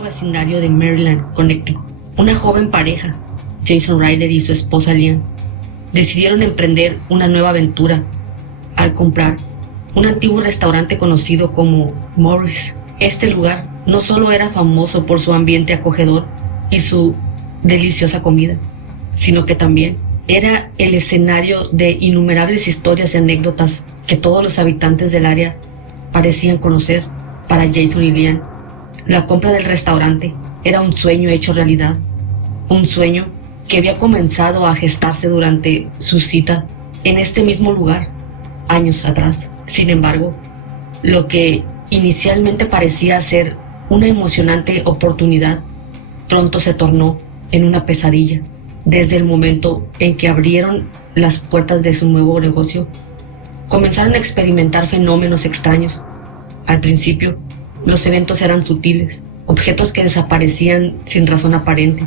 pequeño vecindario de Maryland, Connecticut, una joven pareja, Jason Ryder y su esposa Lian, decidieron emprender una nueva aventura al comprar un antiguo restaurante conocido como Morris. Este lugar no solo era famoso por su ambiente acogedor y su deliciosa comida, sino que también era el escenario de innumerables historias y anécdotas que todos los habitantes del área parecían conocer. Para Jason y Lian, la compra del restaurante era un sueño hecho realidad, un sueño que había comenzado a gestarse durante su cita en este mismo lugar, años atrás. Sin embargo, lo que inicialmente parecía ser una emocionante oportunidad, pronto se tornó en una pesadilla. Desde el momento en que abrieron las puertas de su nuevo negocio, comenzaron a experimentar fenómenos extraños. Al principio, los eventos eran sutiles, objetos que desaparecían sin razón aparente,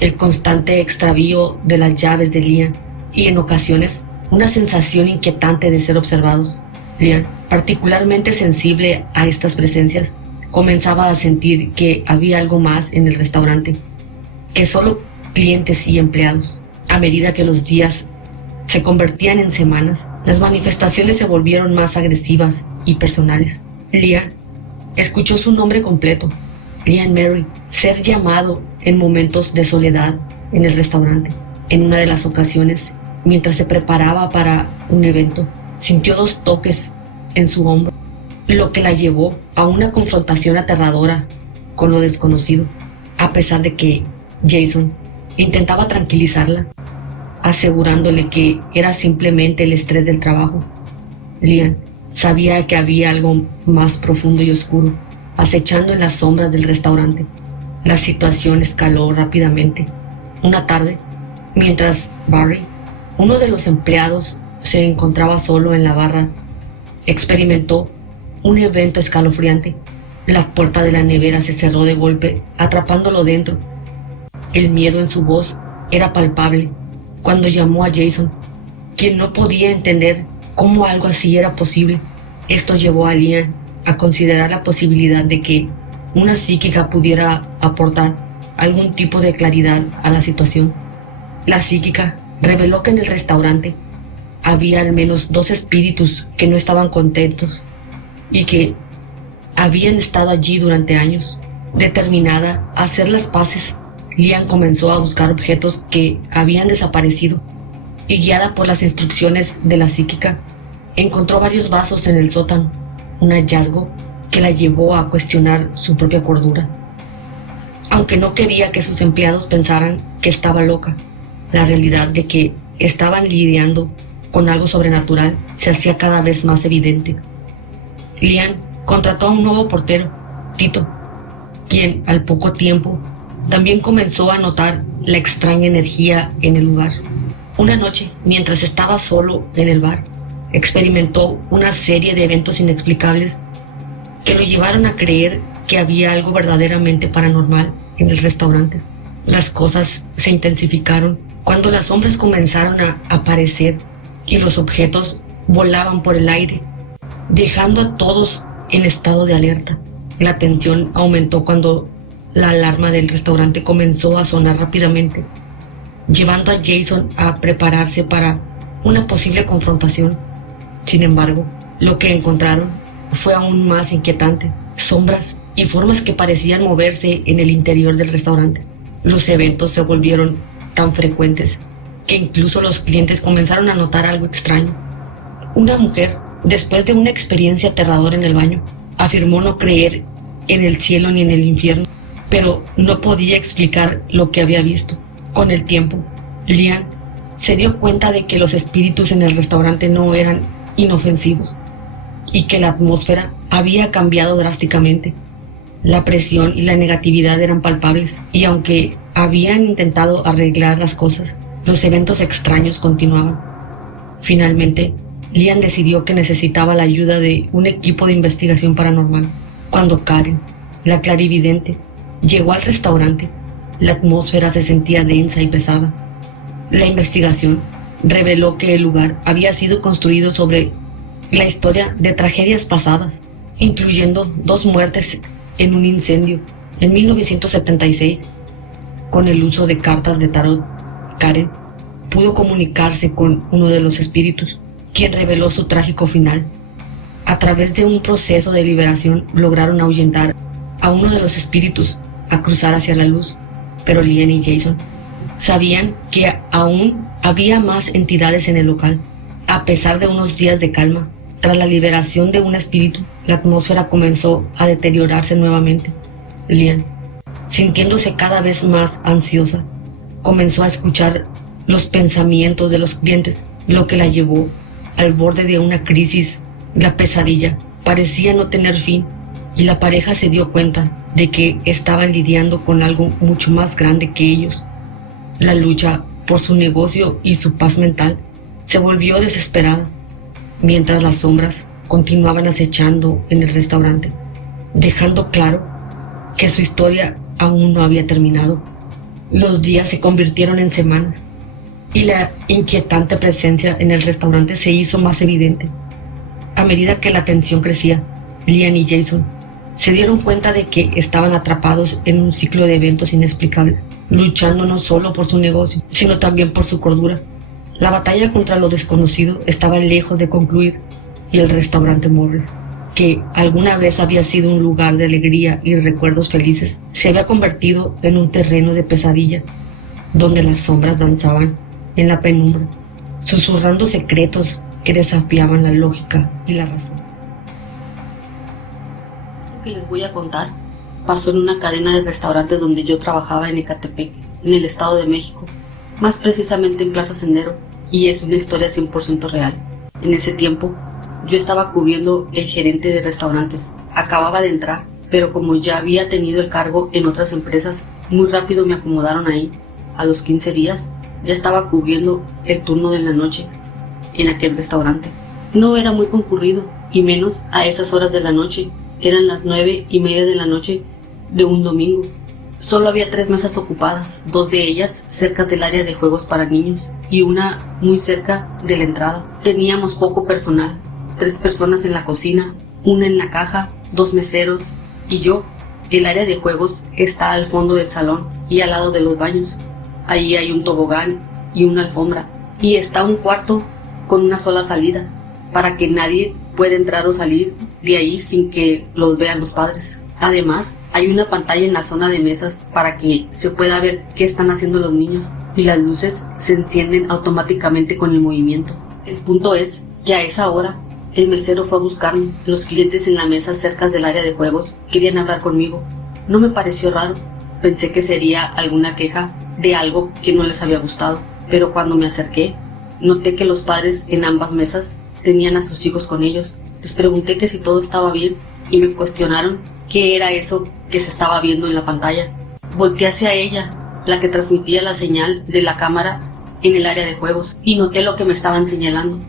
el constante extravío de las llaves de Lian y, en ocasiones, una sensación inquietante de ser observados. Lian, particularmente sensible a estas presencias, comenzaba a sentir que había algo más en el restaurante que solo clientes y empleados. A medida que los días se convertían en semanas, las manifestaciones se volvieron más agresivas y personales. Lian escuchó su nombre completo, Lian Mary, ser llamado en momentos de soledad en el restaurante. En una de las ocasiones, mientras se preparaba para un evento, sintió 2 toques en su hombro, lo que la llevó a una confrontación aterradora con lo desconocido. A pesar de que Jason intentaba tranquilizarla, asegurándole que era simplemente el estrés del trabajo, Lian sabía que había algo más profundo y oscuro acechando en las sombras del restaurante. La situación escaló rápidamente. Una tarde, mientras Barry, uno de los empleados, se encontraba solo en la barra, experimentó un evento escalofriante. La puerta de la nevera se cerró de golpe, atrapándolo dentro. El miedo en su voz era palpable cuando llamó a Jason, quien no podía entender cómo algo así era posible. Esto llevó a Lian a considerar la posibilidad de que una psíquica pudiera aportar algún tipo de claridad a la situación. La psíquica reveló que en el restaurante había al menos 2 espíritus que no estaban contentos y que habían estado allí durante años. Determinada a hacer las paces, Lian comenzó a buscar objetos que habían desaparecido y, guiada por las instrucciones de la psíquica, encontró varios vasos en el sótano, un hallazgo que la llevó a cuestionar su propia cordura. Aunque no quería que sus empleados pensaran que estaba loca, la realidad de que estaban lidiando con algo sobrenatural se hacía cada vez más evidente. Lian contrató a un nuevo portero, Tito, quien al poco tiempo también comenzó a notar la extraña energía en el lugar. Una noche, mientras estaba solo en el bar, experimentó una serie de eventos inexplicables que lo llevaron a creer que había algo verdaderamente paranormal en el restaurante. Las cosas se intensificaron cuando las sombras comenzaron a aparecer y los objetos volaban por el aire, dejando a todos en estado de alerta. La tensión aumentó cuando la alarma del restaurante comenzó a sonar rápidamente, llevando a Jason a prepararse para una posible confrontación. Sin embargo, lo que encontraron fue aún más inquietante: sombras y formas que parecían moverse en el interior del restaurante. Los eventos se volvieron tan frecuentes que incluso los clientes comenzaron a notar algo extraño. Una mujer, después de una experiencia aterradora en el baño, afirmó no creer en el cielo ni en el infierno, pero no podía explicar lo que había visto. Con el tiempo, Lian se dio cuenta de que los espíritus en el restaurante no eran inofensivos y que la atmósfera había cambiado drásticamente. La presión y la negatividad eran palpables, y aunque habían intentado arreglar las cosas, los eventos extraños continuaban. Finalmente, Lian decidió que necesitaba la ayuda de un equipo de investigación paranormal. Cuando Karen, la clarividente, llegó al restaurante, la atmósfera se sentía densa y pesada. La investigación reveló que el lugar había sido construido sobre la historia de tragedias pasadas, incluyendo 2 muertes en un incendio En 1976, con el uso de cartas de tarot, Karen pudo comunicarse con uno de los espíritus, quien reveló su trágico final. A través de un proceso de liberación lograron ahuyentar a uno de los espíritus a cruzar hacia la luz, pero Lian y Jason sabían que aún había más entidades en el local. A pesar de unos días de calma, tras la liberación de un espíritu, la atmósfera comenzó a deteriorarse nuevamente. Lian, sintiéndose cada vez más ansiosa, comenzó a escuchar los pensamientos de los clientes, lo que la llevó al borde de una crisis. La pesadilla parecía no tener fin y la pareja se dio cuenta de que estaban lidiando con algo mucho más grande que ellos. La lucha por su negocio y su paz mental se volvió desesperada, mientras las sombras continuaban acechando en el restaurante, dejando claro que su historia aún no había terminado. Los días se convirtieron en semanas y la inquietante presencia en el restaurante se hizo más evidente. A medida que la tensión crecía, Lian y Jason se dieron cuenta de que estaban atrapados en un ciclo de eventos inexplicables, luchando no solo por su negocio, sino también por su cordura. La batalla contra lo desconocido estaba lejos de concluir y el restaurante Morris, que alguna vez había sido un lugar de alegría y recuerdos felices, se había convertido en un terreno de pesadilla, donde las sombras danzaban en la penumbra, susurrando secretos que desafiaban la lógica y la razón. Esto que les voy a contar pasó en una cadena de restaurantes donde yo trabajaba en Ecatepec, en el Estado de México, más precisamente en Plaza Sendero, y es una historia 100% real. En ese tiempo, yo estaba cubriendo el gerente de restaurantes. Acababa de entrar, pero como ya había tenido el cargo en otras empresas, muy rápido me acomodaron ahí. A los 15 días, ya estaba cubriendo el turno de la noche en aquel restaurante. No era muy concurrido, y menos a esas horas de la noche. Eran las 9:30 de la noche de un domingo. Solo había 3 mesas ocupadas, 2 de ellas cerca del área de juegos para niños y una muy cerca de la entrada. Teníamos poco personal, 3 personas en la cocina, 1 en la caja, 2 meseros y yo. El área de juegos está al fondo del salón y al lado de los baños. Ahí hay un tobogán y una alfombra, y está un cuarto con una sola salida, para que nadie pueda entrar o salir de ahí sin que los vean los padres. Además, hay una pantalla en la zona de mesas para que se pueda ver qué están haciendo los niños, y las luces se encienden automáticamente con el movimiento. El punto es que a esa hora el mesero fue a buscarme. Los clientes en la mesa cerca del área de juegos querían hablar conmigo. No me pareció raro, pensé que sería alguna queja de algo que no les había gustado, pero cuando me acerqué, noté que los padres en ambas mesas tenían a sus hijos con ellos. Les pregunté que si todo estaba bien y me cuestionaron qué era eso que se estaba viendo en la pantalla. Volteé hacia ella, la que transmitía la señal de la cámara en el área de juegos, y noté lo que me estaban señalando.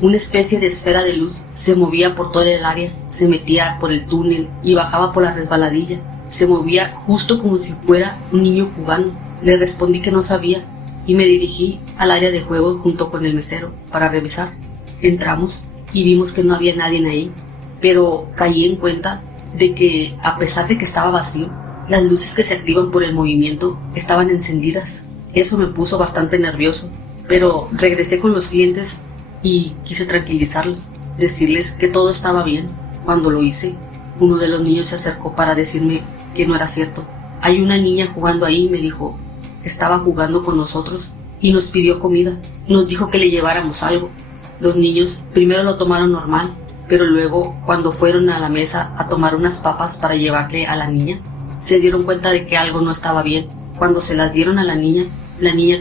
Una especie de esfera de luz se movía por todo el área, se metía por el túnel y bajaba por la resbaladilla. Se movía justo como si fuera un niño jugando. Le respondí que no sabía y me dirigí al área de juego junto con el mesero para revisar. Entramos y vimos que no había nadie ahí, pero caí en cuenta de que, a pesar de que estaba vacío, las luces que se activan por el movimiento estaban encendidas. Eso me puso bastante nervioso, pero regresé con los clientes y quise tranquilizarlos, decirles que todo estaba bien. Cuando lo hice, uno de los niños se acercó para decirme que no era cierto. Hay una niña jugando ahí, me dijo. Estaba jugando con nosotros y nos pidió comida. Nos dijo que le lleváramos algo. Los niños primero lo tomaron normal, pero luego, cuando fueron a la mesa a tomar unas papas para llevarle a la niña, se dieron cuenta de que algo no estaba bien. Cuando se las dieron a la niña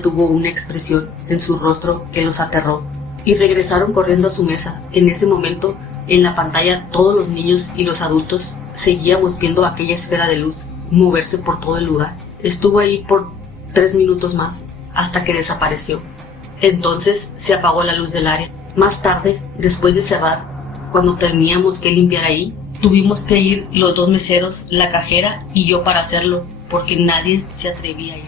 tuvo una expresión en su rostro que los aterró, y regresaron corriendo a su mesa. En ese momento, en la pantalla, todos los niños y los adultos seguíamos viendo aquella esfera de luz moverse por todo el lugar. Estuvo ahí por 3 minutos más, hasta que desapareció. Entonces se apagó la luz del área. Más tarde, después de cerrar, cuando teníamos que limpiar ahí, tuvimos que ir los 2 meseros, la cajera y yo para hacerlo, porque nadie se atrevía a ir.